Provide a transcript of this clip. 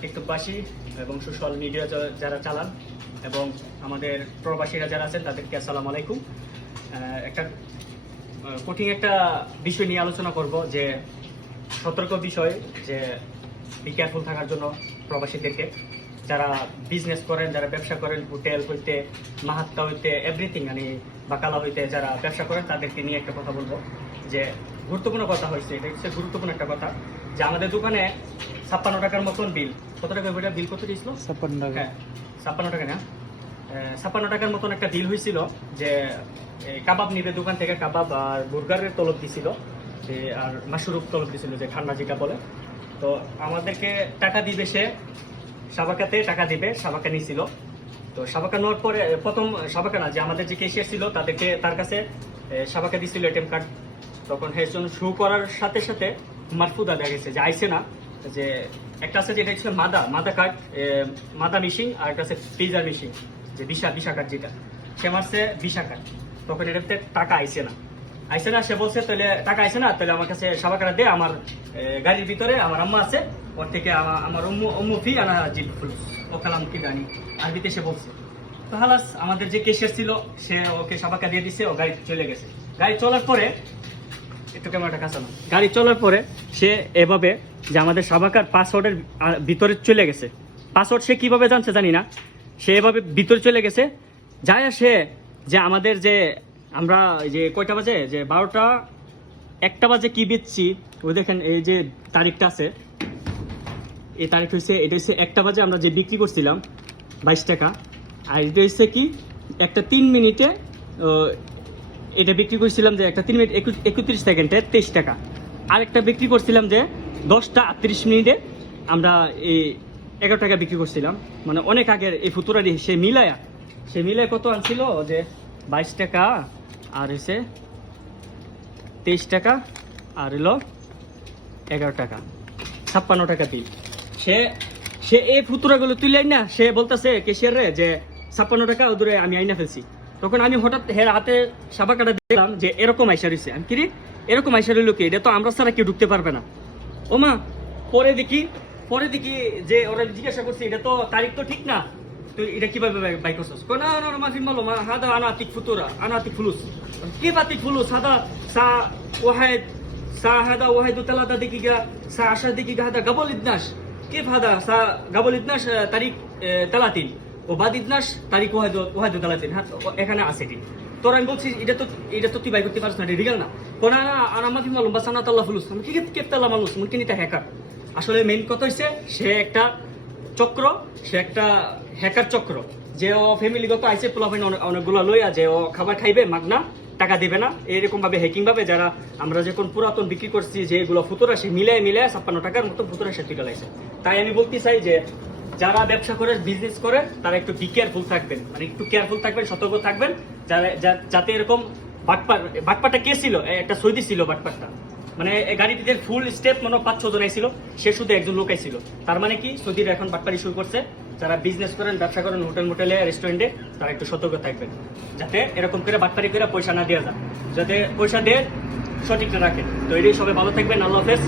টিকটকবাসী এবং social media যারা চালান এবং আমাদের প্রবাসীরা যারা আছেন তাদেরকে আসসালামু আলাইকুম। একটা কঠিন একটা বিষয় নিয়ে আলোচনা করব যে সতর্ক বিষয়, যে বি কেয়ারফুল থাকার জন্য প্রবাসীদেরকে, যারা বিজনেস করেন, যারা ব্যবসা করেন হোটেল হইতে মাহাত্মা হইতে এভরিথিং মানে বাকালা হইতে যারা ব্যবসা করেন, তাদেরকে নিয়ে একটা কথা বলব। যে গুরুত্বপূর্ণ কথা হয়েছে এটা হচ্ছে গুরুত্বপূর্ণ একটা কথা। যে আমাদের দোকানে ছাপ্পান্ন টাকার মতন বিল কত টাকা বইটা বিল কত দিয়েছিল? ছাপ্পান্ন টাকা। হ্যাঁ ছাপ্পান্ন টাকা না। ছাপ্পান্ন টাকার মতন একটা বিল হয়েছিল যে কাবাব নিবে দোকান থেকে কাবাব আর বুর্গারের তলব দিছিল যে আর মাশরুফ তলব দিছিল যে ঠান্ডা যেটা বলে। তো আমাদেরকে টাকা দিবে সে সাবাকাতে টাকা দিবে সাবাকা নিয়েছিল তো সাবাকা নেওয়ার পরে প্রথম সাবাকা না যে আমাদের যে কেশিয়ার ছিল তাদেরকে তার কাছে সাবাকা দিছিল এটিএম কার্ড তখন হেজন শু করার সাথে সাথে মারফুদা দেখা গেছে যে আইসে না যে একটা আছে যেটা ছিল মাদা মাদা কার্ড মাদা মিশিং আর একটা আছে পিজার মিশিং যে বিশা বিশা কার্ড যেটা। সে মারছে বিশা কার্ড তখন এটাতে টাকা আইসে না। আইসে না, সে বলছে, তাহলে টাকা আইসে না, তাহলে আমার কাছে সাবাকাটা দে, আমার গাড়ির ভিতরে আমার আম্মা আছে, ওর থেকে আমার অম্মু অম্মু ফি, আনা জিপ ফুলুস ও কালাম কি গানি আরবিতে সে বলছে, তো হালাস আমাদের যে কেশিয়ার ছিল, সে ওকে সাবাকা দিয়ে দিছে, ও গাড়ি চলে গেছে। গাড়ি চলার পরে একটু ক্যামেরাটা কাছে না গাড়ি চলার পরে সে এভাবে যে আমাদের সাবাকার পাসওয়ার্ডের ভিতরে চলে গেছে। পাসওয়ার্ড সে কীভাবে জানছে জানি না। সে এভাবে ভিতরে চলে গেছে। আর সে যে আমাদের যে আমরা যে কয়টা বাজে? যে বারোটা, একটা বাজে কি বেচছি? ওই দেখেন, এই যে তারিখটা আছে। এই তারিখ হচ্ছে এটা হচ্ছে একটা বাজে, আমরা যে বিক্রি করছিলাম বাইশ টাকা। আর এটা হচ্ছে কি? একটা তিন মিনিটে এটা বিক্রি করছিলাম যে একটা তিন মিনিট একত্রিশ সেকেন্ডে তেইশ টাকা। আরেকটা বিক্রি করছিলাম যে দশটা আটত্রিশ মিনিটে আমরা এই এগারো টাকা বিক্রি করছিলাম। মানে অনেক আগের এই ফুতুরারি সে মিলায়া। সে মিলায় কত আনছিল? যে বাইশ টাকা, আর হচ্ছে তেইশ টাকা, আর হলো এগারো টাকা, ছাপ্পান্ন টাকা বিল। সে সে এই ফুতুরাগুলো তুলে আইনা, সে বলতেছে, কেশিয়ার রে, যে ছাপ্পান্ন টাকা ওদূরে আমি আইনা ফেলছি। তখন আমি হঠাৎ হের হাতে সাবা কাটা দেখলাম যে এরকম আইসা রয়েছে আমি কিরে? এরকম আইসা রইল কি? এটা তো আমরা ছাড়া কেউ ঢুকতে পারবে না। ও মা, পরে দেখি পরে দেখি যে ওরা জিজ্ঞাসা করছে, এটা তো তারিখ তো ঠিক না? এটা কীভাবে না না মা, হাদা ফুতুরা ফুলুস। কি বাতিক ফুলুস, হাদা, সা ওয়াহেদ, সা হাদা দেখি গা, সা আশা দেখি গা, হাদা গাবল ইদনাস কি ফাদা সা গাবল ইদনাস তারিখ তালাতিন? ওবাদ ইবনাস তারিক ওয়াহিদ ওয়াহিদ আলাদিন হ্যাঁ এখানে আছে এটি। তোর আমি বলছি, এটা তো এটা তো তুই বাই করতে পারছ না, এটা রিগাল না। কোনা না আর আমার কি মালুম বাসানা তাল্লাহ ফুলুস। আমি কি কেপ্তাল্লাহ মানুষ মুনকিন এটা হ্যাকার আসলে মেইন কথা হচ্ছে সে একটা চক্র, সে একটা হ্যাকার চক্র, যে ও ফ্যামিলিগত আইসে পোলাফেন অনেকগুলো লইয়া যে ও খাবার খাইবে, মাগনা, টাকা দেবে না। এরকম ভাবে হ্যাকিং ভাবে যারা আমরা যখন পুরাতন বিক্রি করছি, যে এগুলো ফুতুরা, সে মিলে মিলে ছাপ্পান্ন টাকার মতো ফুতুরা সে তুই গেলাইছে তাই আমি বলতে চাই যে যারা ব্যবসা করে বিজনেস করে, তারা একটু বি কেয়ারফুল থাকবেন। মানে একটু কেয়ারফুল থাকবেন, সতর্ক থাকবেন, যারা যাতে এরকম বাটপার বাটপাটা কে ছিল? একটা সৌদি ছিল বাটপারটা। মানে গাড়িটিতে ফুল স্টেপ মনে পাঁচ, ছজন ছিল সে শুধু একজন লোক ছিল তার মানে কি? সৌদির এখন বাটপারি শুরু করছে। যারা বিজনেস করেন, ব্যবসা করেন হোটেল মোটেলে রেস্টুরেন্টে তারা একটু সতর্ক থাকবেন। যাতে এরকম করে বাটপারি করে পয়সা না দেওয়া যায়। যাতে পয়সা দিয়ে সঠিকটা রাখেন। তো এটাই সবাই ভালো থাকবেন। আল্লাহ হাফেজ।